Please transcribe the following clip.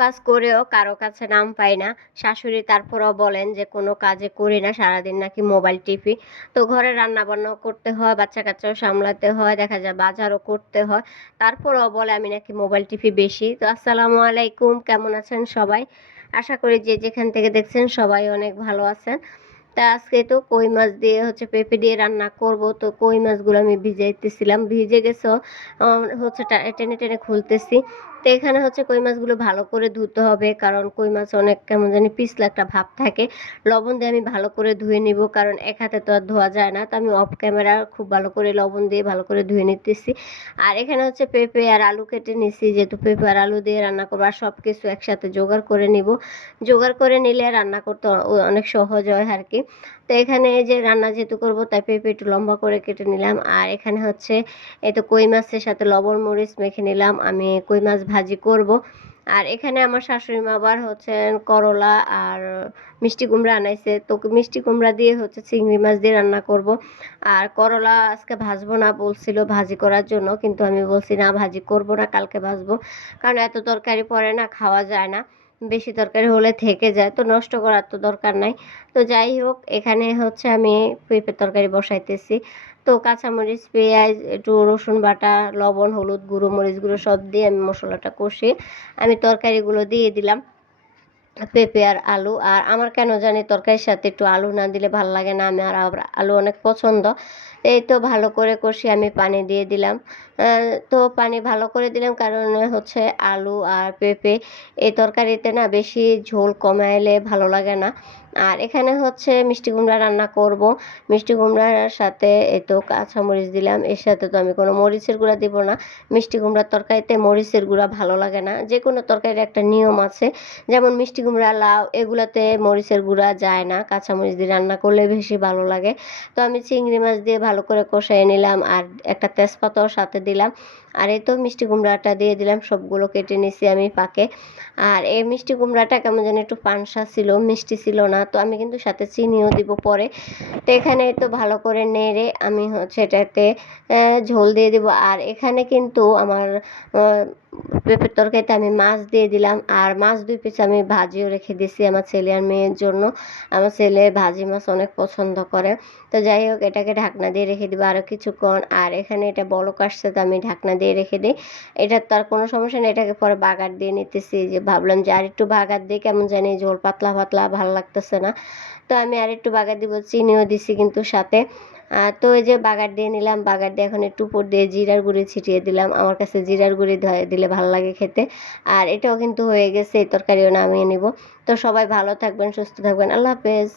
কাজ করেও কারো কাছে নাম পাই না। শাশুড়ি তারপরেও বলেন যে কোনো কাজে করি না, সারাদিন নাকি মোবাইল টিপি। তো ঘরে রান্নাবান্নাও করতে হয়, বাচ্চা-কাচ্চাও সামলাতে হয়, দেখা যায় বাজারও করতে হয়। তারপরেও বলে আমি নাকি মোবাইল টিপি বেশি। তো আসসালামু আলাইকুম, কেমন আছেন সবাই? আশা করি যে যেখান থেকে দেখছেন সবাই অনেক ভালো আছেন। তা আজকে তো কই মাছ দিয়ে পেঁপে দিয়ে রান্না করব। তো কই মাছগুলো আমি ভিজাইতেছিলাম। ভিজে গেছে টেনে, টেনে খুলতেছি। তো এখানে কই মাছগুলো ভালো করে ধুতে হবে, কারণ কই মাছ অনেক কেমন জানি পিছলা একটা ভাব থাকে। লবণ দিয়ে আমি ভালো করে ধুয়ে নিব, কারণ এক হাতে তো আর ধোয়া যায় না। তো আমি অফ ক্যামেরা খুব ভালো করে লবণ দিয়ে ভালো করে ধুয়ে নিতেছি। আর এখানে পেঁপে আর আলু কেটে নিছি, যেহেতু পেঁপে আর আলু দিয়ে রান্না করবো আর সব কিছু একসাথে জোগাড় করে নিব। জোগাড় করে নিলে রান্না করতে অনেক সহজ হয় আর কি। তো এখানে এই যে রান্না যেহেতু করবো তাই পেঁপে একটু লম্বা করে কেটে নিলাম। আর এখানে এই তো কই মাছের সাথে লবণ মরিচ মেখে নিলাম, আমি কই মাছ ভাজি করব। আর এখানে আমার শাশুড়ি মা আবার করলা আর মিষ্টি কুমড়া আনাইছে। তো মিষ্টি কুমড়া দিয়ে চিংড়ি মাছ দিয়ে রান্না করব। আর করলা আজকে ভাজবো না বলছিল ভাজি করার জন্য, কিন্তু আমি বলছি না, ভাজি করব না, কালকে ভাজবো। কারণ এত তরকারি পরে না, খাওয়া যায় না। বেশি তরকারি হলে থেকে যায়, তো নষ্ট করার তো দরকার নাই। তো যাই হোক, এখানে আমি পেঁপের তরকারি বসাইতেছি। তো কাঁচামরিচ, পেঁয়াজ, একটু রসুন বাটা, লবণ, হলুদ গুঁড়ো, মরিচ গুঁড়ো সব দিয়ে আমি মশলাটা কষিয়ে আমি তরকারিগুলো দিয়ে দিলাম, পেঁপে আর আলু। আর আমার কেন জানি তরকারির সাথে একটু আলু না দিলে ভাল লাগে না, আমার আবার আলু অনেক পছন্দ। এই তো ভালো করে কষিয়ে আমি পানি দিয়ে দিলাম। তো পানি ভালো করে দিলাম, কারণ আলু আর পেঁপে এই তরকারিতে না বেশি ঝোল কমাইলে ভালো লাগে না। আর এখানে মিষ্টি কুমড়া রান্না করব। মিষ্টি কুমড়ার সাথে এই তো কাঁচামরিচ দিলাম, এর সাথে তো আমি কোনো মরিচের গুঁড়া দিব না। মিষ্টি কুমড়ার তরকারিতে মরিচের গুঁড়া ভালো লাগে না। যে কোনো তরকারির একটা নিয়ম আছে, যেমন মিষ্টি কুমড়া, লাউ এগুলাতে মরিচের গুঁড়া যায় না, কাঁচামরিচ দিয়ে রান্না করলে বেশি ভালো লাগে। তো আমি চিংড়ি মাছ দিয়ে ভালো করে কষিয়ে নিলাম, আর একটা তেজপাতাও সাথে দিলাম। আর এই তো মিষ্টি কুমড়াটা দিয়ে দিলাম, সবগুলো কেটে নিছি আমি পাকে। আর এই মিষ্টি কুমড়াটা কেমন যেন একটু পানসা ছিল, মিষ্টি ছিল না। তো আমি কিন্তু সাথে চিনিও দিব পরে। তো এখানে তো ভালো করে নেড়ে আমি এটাতে ঝোল দিয়ে দিব। আর এখানে কিন্তু আমার পেঁপের তরকারিতে আমি মাছ দিয়ে দিলাম, আর মাছ 2 পিস আমি ভাজিও রেখে দিছি আমার ছেলে আর মেয়ের জন্য। আমার ছেলে ভাজি মাছ অনেক পছন্দ করে। তো যাই হোক, এটাকে ঢাকনা দিয়ে রেখে দিব আরও কিছুক্ষণ। আর এখানে এটা বলক আসছে, তো আমি ঢাকনা দিয়ে রেখে দিই। এটার তো আর কোনো সমস্যা নেই, এটাকে পরে বাগার দিয়ে নিতেছি। যে ভাবলাম যে আর একটু বাগার দিই, কেমন জানি ঝোল পাতলা পাতলা ভালো লাগতেছে না। তো আমি আর একটু বাগার দিব, চিনিও দিছি কিন্তু সাথে। তো এই যে বাগার দিয়ে নিলাম, বাগার দিয়ে এখন একটু উপর দিয়ে জিরার গুঁড়ি ছিটিয়ে দিলাম। আমার কাছে জিরার গুঁড়ি দিলে ভালো লাগে খেতে। আর এটাও কিন্তু হয়ে গেছে, এই তরকারিও নামিয়ে নিব। তো সবাই ভালো থাকবেন, সুস্থ থাকবেন, আল্লাহ হাফেজ।